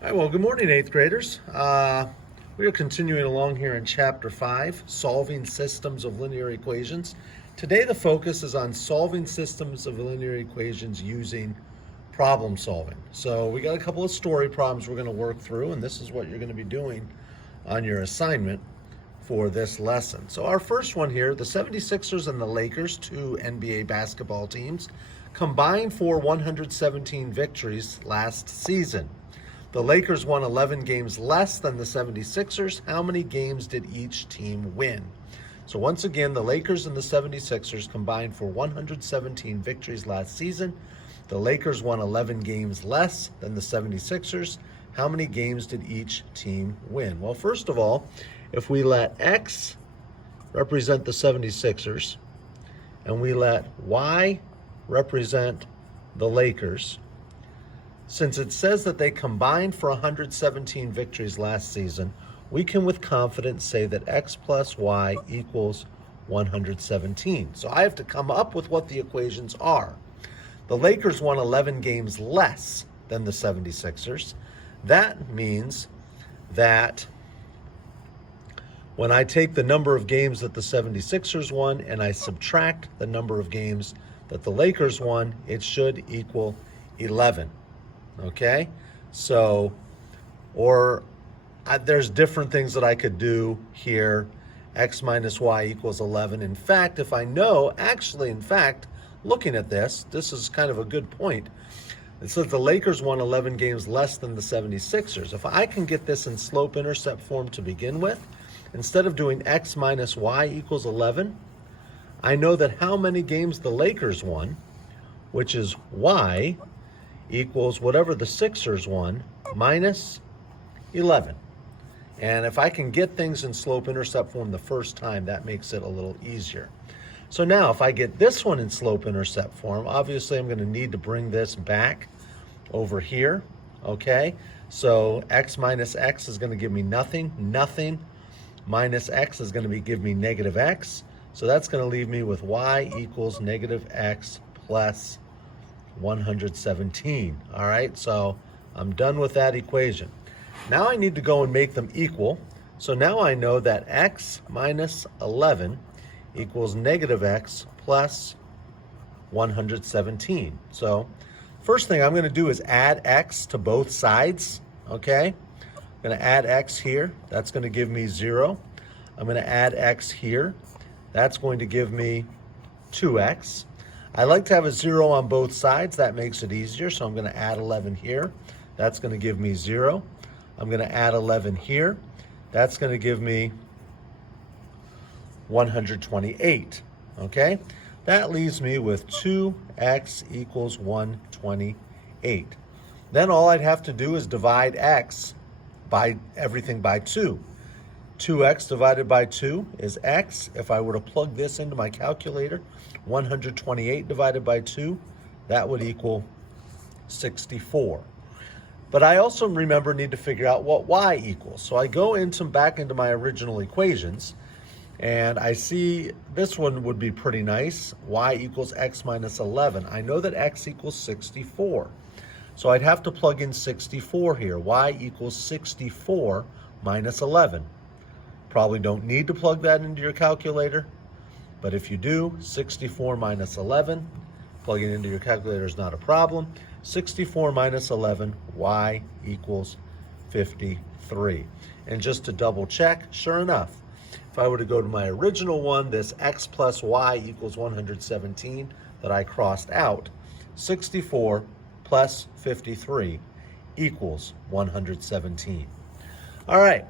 All right, well, good morning, eighth graders. We are continuing along here in Chapter 5, Solving Systems of Linear Equations. Today, the focus is on solving systems of linear equations using problem solving. So we got a couple of story problems we're going to work through, and this is what you're going to be doing on your assignment for this lesson. So our first one here, the 76ers and the Lakers, two NBA basketball teams, combined for 117 victories last season. The Lakers won 11 games less than the 76ers. How many games did each team win? So once again, the Lakers and the 76ers combined for 117 victories last season. The Lakers won 11 games less than the 76ers. How many games did each team win? Well, first of all, if we let X represent the 76ers and we let Y represent the Lakers, since it says that they combined for 117 victories last season, we can with confidence say that X plus Y equals 117. So I have to come up with what the equations are. The Lakers won 11 games less than the 76ers. That means that when I take the number of games that the 76ers won and I subtract the number of games that the Lakers won, it should equal 11. Okay, so, there's different things that I could do here. X minus Y equals 11. In fact, if I know, looking at this is kind of a good point. It says the Lakers won 11 games less than the 76ers. If I can get this in slope-intercept form to begin with, instead of doing X minus Y equals 11, I know that how many games the Lakers won, which is Y, equals whatever the Sixers won minus 11. And if I can get things in slope-intercept form the first time, that makes it a little easier. So now if I get this one in slope-intercept form, obviously I'm going to need to bring this back over here, okay? So X minus X is going to give me nothing. Nothing minus X is going to give me negative X. So that's going to leave me with Y equals negative X plus 117. All right, so I'm done with that equation. Now I need to go and make them equal. So now I know that X minus 11 equals negative X plus 117. So first thing I'm going to do is add X to both sides, okay? I'm going to add X here. That's going to give me 0. I'm going to add X here. That's going to give me 2X. I like to have a 0 on both sides. That makes it easier. So I'm going to add 11 here. That's going to give me 0. I'm going to add 11 here. That's going to give me 128. Okay? That leaves me with 2x equals 128. Then all I'd have to do is divide x by everything by 2. 2x divided by 2 is x. If I were to plug this into my calculator, 128 divided by 2, that would equal 64. But I also need to figure out what y equals. So I go back into my original equations, and I see this one would be pretty nice. Y equals x minus 11. I know that x equals 64. So I'd have to plug in 64 here. Y equals 64 minus 11. Probably don't need to plug that into your calculator, but if you do, 64 minus 11, plugging it into your calculator is not a problem. 64 minus 11, y equals 53. And just to double check, sure enough, if I were to go to my original one, this x plus y equals 117 that I crossed out, 64 plus 53 equals 117. All right.